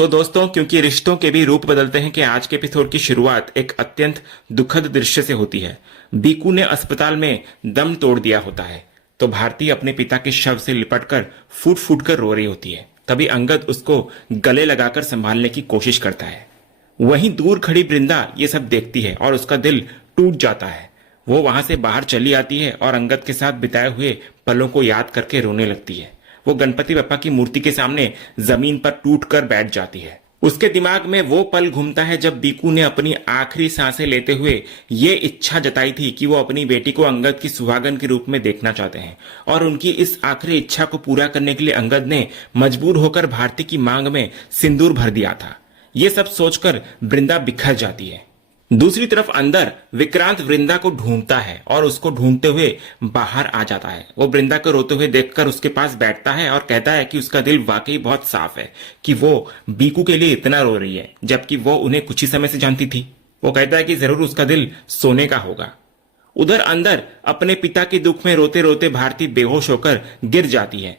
तो दोस्तों, क्योंकि रिश्तों के भी रूप बदलते हैं कि आज के एपिसोड की शुरुआत एक अत्यंत दुखद दृश्य से होती है। बीकू ने अस्पताल में दम तोड़ दिया होता है तो भारती अपने पिता के शव से लिपटकर फूट फूट कर रो रही होती है। तभी अंगद उसको गले लगाकर संभालने की कोशिश करता है। वहीं दूर खड़ी वृंदा ये सब देखती है और उसका दिल टूट जाता है। वो वहां से बाहर चली आती है और अंगद के साथ बिताए हुए पलों को याद करके रोने लगती है। वो गणपति बप्पा की मूर्ति के सामने जमीन पर टूट कर बैठ जाती है। उसके दिमाग में वो पल घूमता है जब बीकू ने अपनी आखिरी सांसें लेते हुए ये इच्छा जताई थी कि वो अपनी बेटी को अंगद की सुहागन के रूप में देखना चाहते हैं, और उनकी इस आखिरी इच्छा को पूरा करने के लिए अंगद ने मजबूर होकर भारती की मांग में सिंदूर भर दिया था। ये सब सोचकर वृंदा बिखर जाती है। दूसरी तरफ अंदर विक्रांत वृंदा को ढूंढता है और उसको ढूंढते हुए बाहर आ जाता है। वो वृंदा को रोते हुए देखकर उसके पास बैठता है और कहता है कि उसका दिल वाकई बहुत साफ है कि वो बीकू के लिए इतना रो रही है, जबकि वो उन्हें कुछ ही समय से जानती थी। वो कहता है कि जरूर उसका दिल सोने का होगा। उधर अंदर अपने पिता के दुख में रोते रोते भारती बेहोश होकर गिर जाती है।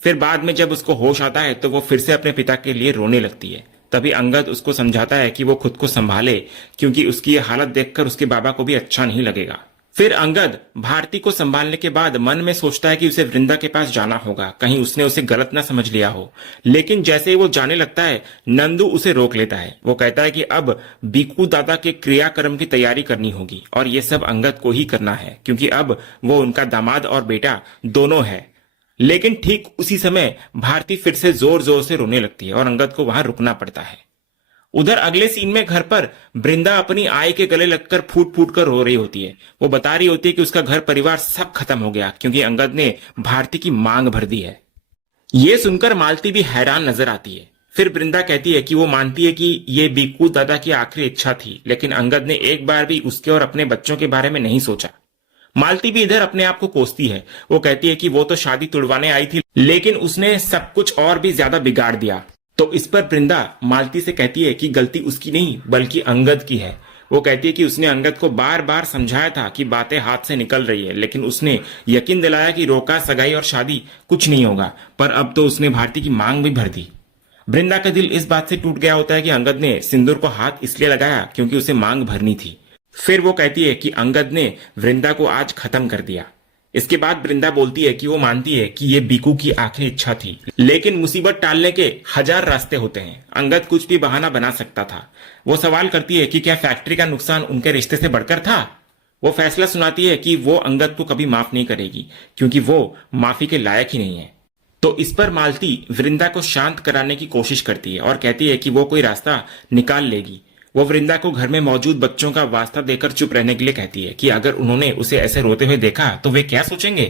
फिर बाद में जब उसको होश आता है तो वो फिर से अपने पिता के लिए रोने लगती है। तभी अंगद उसको समझाता है कि वो खुद को संभाले, क्योंकि उसकी ये हालत देखकर उसके बाबा को भी अच्छा नहीं लगेगा। फिर अंगद भारती को संभालने के बाद मन में सोचता है कि उसे वृंदा के पास जाना होगा, कहीं उसने उसे गलत ना समझ लिया हो। लेकिन जैसे ही वो जाने लगता है, नंदू उसे रोक लेता है। वो कहता है कि अब बीकू दादा के क्रियाक्रम की तैयारी करनी होगी और ये सब अंगद को ही करना है, क्योंकि अब वो उनका दामाद और बेटा दोनों है। लेकिन ठीक उसी समय भारती फिर से जोर जोर से रोने लगती है और अंगद को वहां रुकना पड़ता है। उधर अगले सीन में घर पर वृंदा अपनी आई के गले लगकर फूट फूट कर रो रही होती है। वो बता रही होती है कि उसका घर परिवार सब खत्म हो गया क्योंकि अंगद ने भारती की मांग भर दी है। ये सुनकर मालती भी हैरान नजर आती है। फिर वृंदा कहती है कि वो मानती है कि ये बीकू दादा की आखिरी इच्छा थी, लेकिन अंगद ने एक बार भी उसके और अपने बच्चों के बारे में नहीं सोचा। मालती भी इधर अपने आप को कोसती है। वो कहती है कि वो तो शादी तुड़वाने आई थी, लेकिन उसने सब कुछ और भी ज्यादा बिगाड़ दिया। तो इस पर वृंदा मालती से कहती है कि गलती उसकी नहीं बल्कि अंगद की है। वो कहती है कि उसने अंगद को बार बार समझाया था कि बातें हाथ से निकल रही है, लेकिन उसने यकीन दिलाया कि रोका सगाई और शादी कुछ नहीं होगा, पर अब तो उसने भारती की मांग भी भर दी। वृंदा का दिल इस बात से टूट गया होता है कि अंगद ने सिंदूर को हाथ इसलिए लगाया क्योंकि उसे मांग भरनी थी। फिर वो कहती है कि अंगद ने वृंदा को आज खत्म कर दिया। इसके बाद वृंदा बोलती है कि वो मानती है कि ये बीकू की आखिरी इच्छा थी, लेकिन मुसीबत टालने के 1000 रास्ते होते हैं। अंगद कुछ भी बहाना बना सकता था। वो सवाल करती है कि क्या फैक्ट्री का नुकसान उनके रिश्ते से बढ़कर था। वो फैसला सुनाती है कि वो अंगद को कभी माफ नहीं करेगी क्योंकि वो माफी के लायक ही नहीं है। तो इस पर मालती वृंदा को शांत कराने की कोशिश करती है और कहती है कि वो कोई रास्ता निकाल लेगी। वो वृंदा को घर में मौजूद बच्चों का वास्ता देकर चुप रहने के लिए कहती है कि अगर उन्होंने उसे ऐसे रोते हुए देखा तो वे क्या सोचेंगे।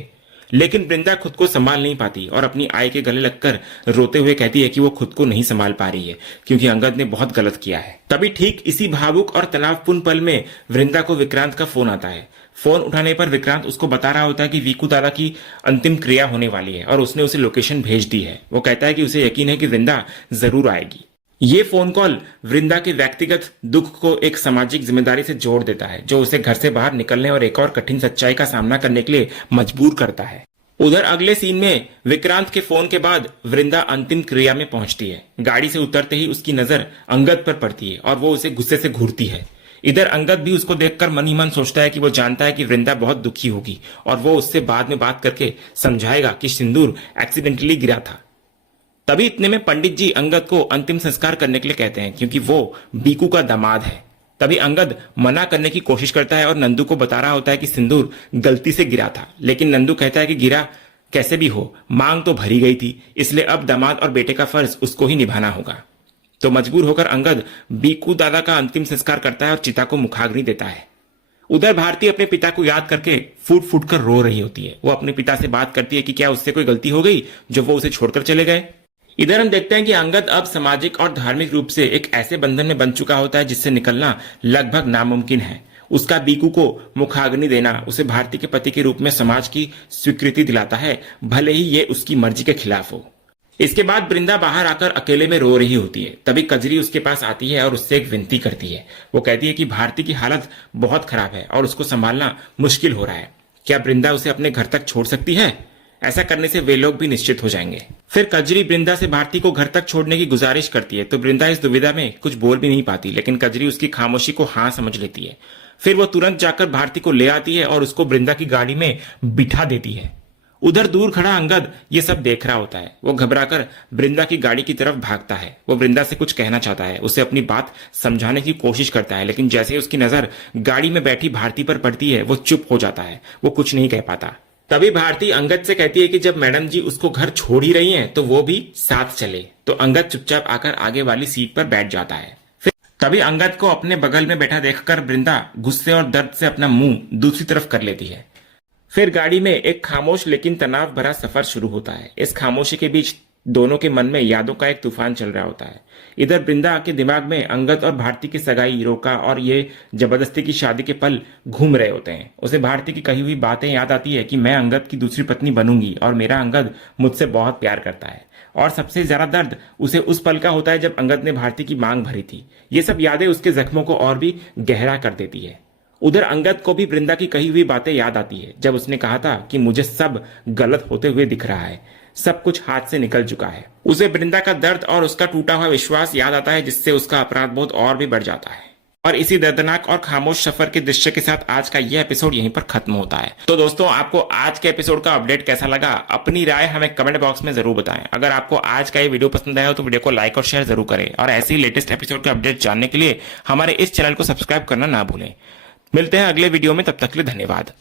लेकिन वृंदा खुद को संभाल नहीं पाती और अपनी आई के गले लगकर रोते हुए कहती है कि वो खुद को नहीं संभाल पा रही है क्योंकि अंगद ने बहुत गलत किया है। तभी ठीक इसी भावुक और तनावपूर्ण पल में वृंदा को विक्रांत का फोन आता है। फोन उठाने पर विक्रांत उसको बता रहा होता है कि वीकू दादा की अंतिम क्रिया होने वाली है और उसने उसे लोकेशन भेज दी है। वो कहता है कि उसे यकीन है कि वृंदा जरूर आएगी। ये फोन कॉल वृंदा के व्यक्तिगत दुख को एक सामाजिक जिम्मेदारी से जोड़ देता है, जो उसे घर से बाहर निकलने और एक और कठिन सच्चाई का सामना करने के लिए मजबूर करता है। उधर अगले सीन में विक्रांत के फोन के बाद वृंदा अंतिम क्रिया में पहुंचती है। गाड़ी से उतरते ही उसकी नजर अंगद पर पड़ती है और वो उसे गुस्से से घूरती है। इधर अंगद भी उसको देखकर मन ही मन सोचता है कि वो जानता है कि वृंदा बहुत दुखी होगी और वो उससे बाद में बात करके समझाएगा कि सिंदूर एक्सीडेंटली गिरा था। तभी इतने में पंडित जी अंगद को अंतिम संस्कार करने के लिए कहते हैं क्योंकि वो बीकू का दामाद है। तभी अंगद मना करने की कोशिश करता है और नंदू को बता रहा होता है कि सिंदूर गलती से गिरा था, लेकिन नंदू कहता है कि गिरा कैसे भी हो, मांग तो भरी गई थी, इसलिए अब दामाद और बेटे का फर्ज उसको ही निभाना होगा। तो मजबूर होकर अंगद बीकू दादा का अंतिम संस्कार करता है और चिता को मुखाग्नि देता है। उधर भारती अपने पिता को याद करके फूट फूट कर रो रही होती है। वो अपने पिता से बात करती है कि क्या उससे कोई गलती हो गई जो वो उसे छोड़कर चले गए। इधर हम देखते हैं कि अंगद अब सामाजिक और धार्मिक रूप से एक ऐसे बंधन में बन चुका होता है जिससे निकलना लगभग नामुमकिन है। उसका बीकू को मुखाग्नि देना उसे भारती के पति के रूप में समाज की स्वीकृति दिलाता है, भले ही ये उसकी मर्जी के खिलाफ हो। इसके बाद वृंदा बाहर आकर अकेले में रो रही होती है। तभी कजरी उसके पास आती है और उससे एक विनती करती है। वो कहती है कि भारती की हालत बहुत खराब है और उसको संभालना मुश्किल हो रहा है। क्या वृंदा उसे अपने घर तक छोड़ सकती है? ऐसा करने से वे लोग भी निश्चित हो जाएंगे। फिर कजरी वृंदा से भारती को घर तक छोड़ने की गुजारिश करती है तो वृंदा इस दुविधा में कुछ बोल भी नहीं पाती, लेकिन कजरी उसकी खामोशी को हाँ समझ लेती है। फिर वो तुरंत जाकर भारती को ले आती है और उसको वृंदा की गाड़ी में बिठा देती है। उधर दूर खड़ा अंगद ये सब देख रहा होता है। वो घबराकर वृंदा की गाड़ी की तरफ भागता है। वो वृंदा से कुछ कहना चाहता है, उसे अपनी बात समझाने की कोशिश करता है, लेकिन जैसे ही उसकी नजर गाड़ी में बैठी भारती पर पड़ती है वो चुप हो जाता है। वो कुछ नहीं कह पाता। तभी भारती अंगद से कहती है कि जब मैडम जी उसको घर छोड़ ही रही हैं तो वो भी साथ चले। तो अंगद चुपचाप आकर आगे वाली सीट पर बैठ जाता है। फिर तभी अंगद को अपने बगल में बैठा देखकर वृंदा गुस्से और दर्द से अपना मुंह दूसरी तरफ कर लेती है। फिर गाड़ी में एक खामोश लेकिन तनाव भरा सफर शुरू होता है। इस खामोशी के बीच दोनों के मन में यादों का एक तूफान चल रहा होता है। इधर वृंदा के दिमाग में अंगद और भारती की सगाई, रोका और ये जबरदस्ती की शादी के पल घूम रहे होते हैं। उसे भारती की कही हुई बातें याद आती है कि मैं अंगद की दूसरी पत्नी बनूंगी और मेरा अंगद मुझसे बहुत प्यार करता है। और सबसे ज्यादा दर्द उसे उस पल का होता है जब अंगद ने भारती की मांग भरी थी। ये सब यादें उसके जख्मों को और भी गहरा कर देती है। उधर अंगद को भी वृंदा की कही हुई बातें याद आती है जब उसने कहा था कि मुझे सब गलत होते हुए दिख रहा है, सब कुछ हाथ से निकल चुका है। उसे वृंदा का दर्द और उसका टूटा हुआ विश्वास याद आता है, जिससे उसका अपराध बोध और भी बढ़ जाता है। और इसी दर्दनाक और खामोश सफर के दृश्य के साथ आज का यह एपिसोड यहीं पर खत्म होता है। तो दोस्तों, आपको आज के एपिसोड का अपडेट कैसा लगा, अपनी राय हमें कमेंट बॉक्स में जरूर बताएं। अगर आपको आज का ये वीडियो पसंद आया हो तो वीडियो को लाइक और शेयर जरूर करें और ऐसे ही लेटेस्ट एपिसोड के अपडेट जानने के लिए हमारे इस चैनल को सब्सक्राइब करना ना भूलें। मिलते हैं अगले वीडियो में, तब तक के लिए धन्यवाद।